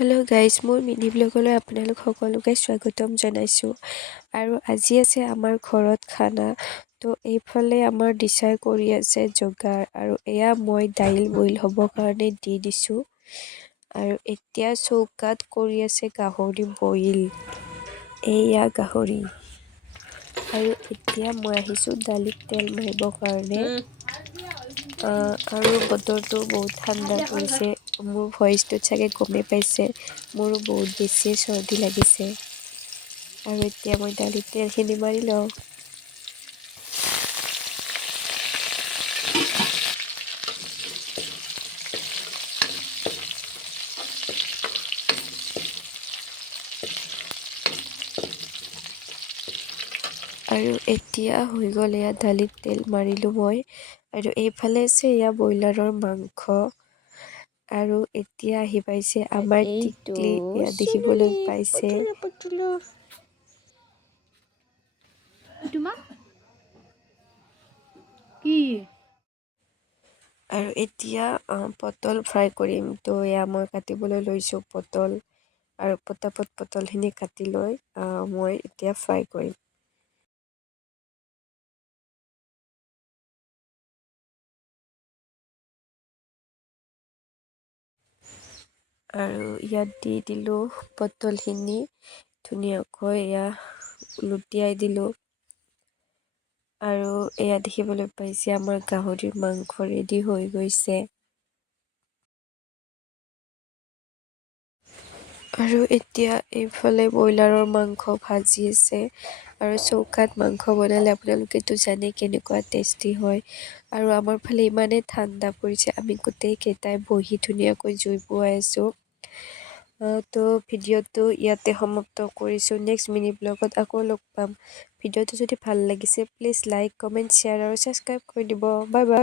Hello' guys, মোৰ mini ব্লগলৈ আপোনালোক সকলোকে স্বাগতম জনাইছোঁ। আৰু আজি আছে আমাৰ ঘৰত খানা। তো এইফালে আমাৰ ডিচাৰ কৰি আছে যোগাৰ, আৰু এয়া মই দাইল বইল হ'বৰ কাৰণে দি দিছোঁ। আৰু এতিয়া চৌকাত কৰি আছে গাহৰি বইল। এয়া গাহৰি। আৰু এতিয়া মই আহিছোঁ দালিত তেল মাৰিবৰ কাৰণে। আৰু বতৰটো বহুত ঠাণ্ডা কৰিছে। মোৰ ভইচটোত চাগে গমেই পাইছে, মোৰো বহুত বেছি চৰ্দি লাগিছে। আৰু এতিয়া মই দালিত তেলখিনি মাৰি লওঁ। আৰু এতিয়া হৈ গ'ল এয়া দালিত তেল মাৰিলোঁ মই। আৰু এইফালে আছে এয়া ব্ৰইলাৰৰ মাংস। আৰু এতিয়া আহি পাইছে আমাৰ টিকলি, এয়া দেখিবলৈ পাইছে। আৰু এতিয়া পটল ফ্ৰাই কৰিম। তো এয়া মই কাটিবলৈ লৈছোঁ পটল। আৰু পটাপট পটলখিনি কাটি লৈ মই এতিয়া ফ্ৰাই কৰিম। আৰু ইয়াত দি দিলোঁ পটলখিনি ধুনীয়াকৈ এয়া লুটিয়াই দিলোঁ। আৰু এয়া দেখিবলৈ পাইছে আমাৰ গাহৰিৰ মাংস ৰেডি হৈ গৈছে। আৰু এতিয়া এইফালে ব্ৰইলাৰৰ মাংস ভাজি আছে। আৰু চৌকাত মাংস বনালে আপোনালোকেতো জানে কেনেকুৱা টেষ্টি হয়। আৰু আমাৰ ফালে ইমানেই ঠাণ্ডা পৰিছে, আমি গোটেই কেইটাই বহি ধুনীয়াকৈ জুই পোৱাই আছোঁ। তো ভিডিঅ'টো ইয়াতে সমাপ্ত কৰিছোঁ। নেক্সট মিনি ব্লগত আকৌ লগ পাম। ভিডিঅ'টো যদি ভাল লাগিছে প্লিজ লাইক, কমেণ্ট, শ্বেয়াৰ আৰু ছাবস্ক্ৰাইব কৰি দিব। Bye bye.